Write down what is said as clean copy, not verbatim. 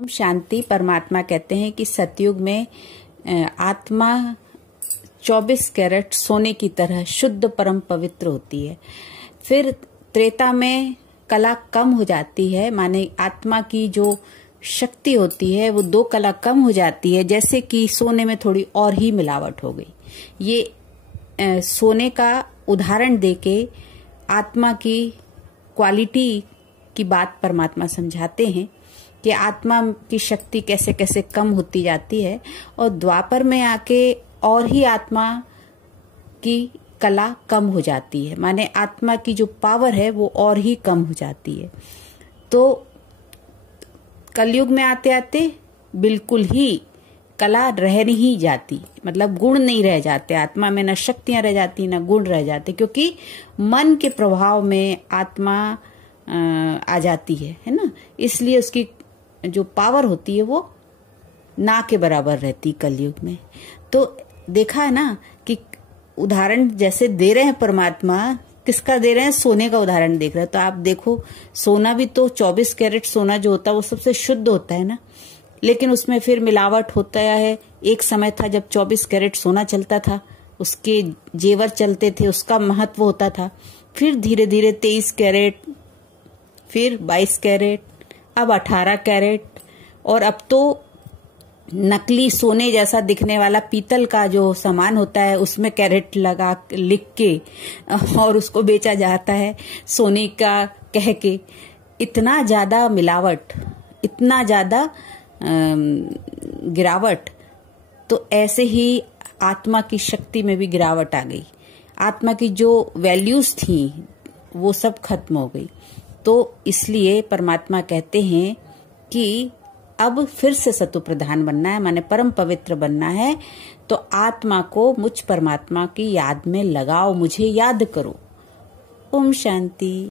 शांति। परमात्मा कहते हैं कि सतयुग में आत्मा 24 कैरेट सोने की तरह शुद्ध परम पवित्र होती है। फिर त्रेता में कला कम हो जाती है, माने आत्मा की जो शक्ति होती है वो 2 कला कम हो जाती है, जैसे कि सोने में थोड़ी और ही मिलावट हो गई। ये सोने का उदाहरण देके आत्मा की क्वालिटी की बात परमात्मा समझाते हैं कि आत्मा की शक्ति कैसे कैसे कम होती जाती है, और द्वापर में आके और ही आत्मा की कला कम हो जाती है, माने आत्मा की जो पावर है वो और ही कम हो जाती है। तो कलयुग में आते आते बिल्कुल ही कला रह नहीं जाती, मतलब गुण नहीं रह जाते आत्मा में, न शक्तियां रह जाती न गुण रह जाते, क्योंकि मन के प्रभाव में आत्मा आ जाती है ना। इसलिए उसकी जो पावर होती है वो ना के बराबर रहती कलयुग में। तो देखा है ना कि उदाहरण जैसे दे रहे हैं परमात्मा, किसका दे रहे हैं? सोने का उदाहरण देख रहे हैं। तो आप देखो, सोना भी तो 24 कैरेट सोना जो होता है वो सबसे शुद्ध होता है ना, लेकिन उसमें फिर मिलावट होता है। एक समय था जब 24 कैरेट सोना चलता था, उसके जेवर चलते थे, उसका महत्व होता था। फिर धीरे धीरे 23 कैरेट, फिर 22 कैरेट, अब 18 कैरेट, और अब तो नकली सोने जैसा दिखने वाला पीतल का जो सामान होता है उसमें कैरेट लगा लिख के और उसको बेचा जाता है सोने का कह के। इतना ज्यादा मिलावट, इतना ज्यादा गिरावट। तो ऐसे ही आत्मा की शक्ति में भी गिरावट आ गई। आत्मा की जो वैल्यूज थी वो सब खत्म हो गई। तो इसलिए परमात्मा कहते हैं कि अब फिर से सत्व प्रधान बनना है, माने परम पवित्र बनना है। तो आत्मा को मुझ परमात्मा की याद में लगाओ, मुझे याद करो। ओम शांति।